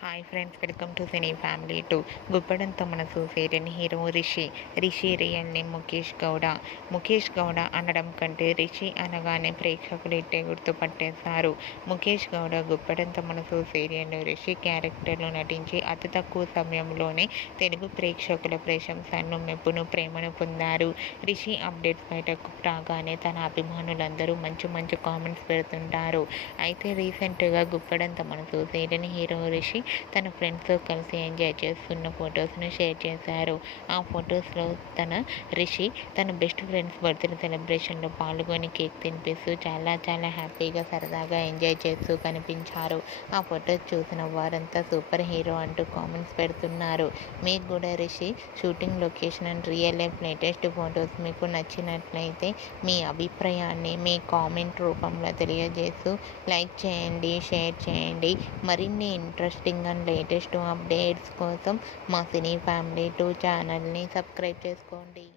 Hi friends, welcome to cine family two. గుప్పడంతో మనసు serial hero Rishi real name Mukesh Gowda అనడం కంటే రిషి అనగానే ప్రేక్షకులు ఇట్టే గుర్తుపట్టేశారు. ముఖేష్ గౌడ గుప్పడంతో మనసు సీరియల్లో రిషి క్యారెక్టర్లో నటించి అతి తక్కువ సమయంలోనే తెలుగు ప్రేక్షకుల ప్రశంసను, మెప్పును, ప్రేమను పొందారు. రిషి అప్డేట్స్ బయటకు రాగానే తన అభిమానులందరూ మంచి కామెంట్స్ పెడుతుంటారు. అయితే రీసెంట్గా గుప్పడంతో మనసు సీరియల్ హీరో రిషి తన ఫ్రెండ్స్తో కలిసి ఎంజాయ్ చేస్తున్న ఫొటోస్ను షేర్ చేశారు. ఆ ఫొటోస్లో రిషి తన బెస్ట్ ఫ్రెండ్స్ బర్త్డే సెలబ్రేషన్లో పాల్గొని కేక్ తినిపిస్తూ చాలా హ్యాపీగా, సరదాగా ఎంజాయ్ చేస్తూ కనిపించారు. ఆ ఫొటోస్ చూసిన వారంతా సూపర్ హీరో అంటూ కామెంట్స్ పెడుతున్నారు. మీకు కూడా Rishi shooting location and real life latest photos మీకు నచ్చినట్లయితే మీ అభిప్రాయాన్ని మీ కామెంట్ రూపంలో తెలియజేస్తూ లైక్ చేయండి, షేర్ చేయండి. మరిన్ని ఇంట్రెస్టింగ్ అండ్ లేటెస్ట్ అప్డేట్స్ కోసం మా సినీ ఫ్యామిలీ 2 ఛానల్ని సబ్స్క్రైబ్ చేసుకోండి.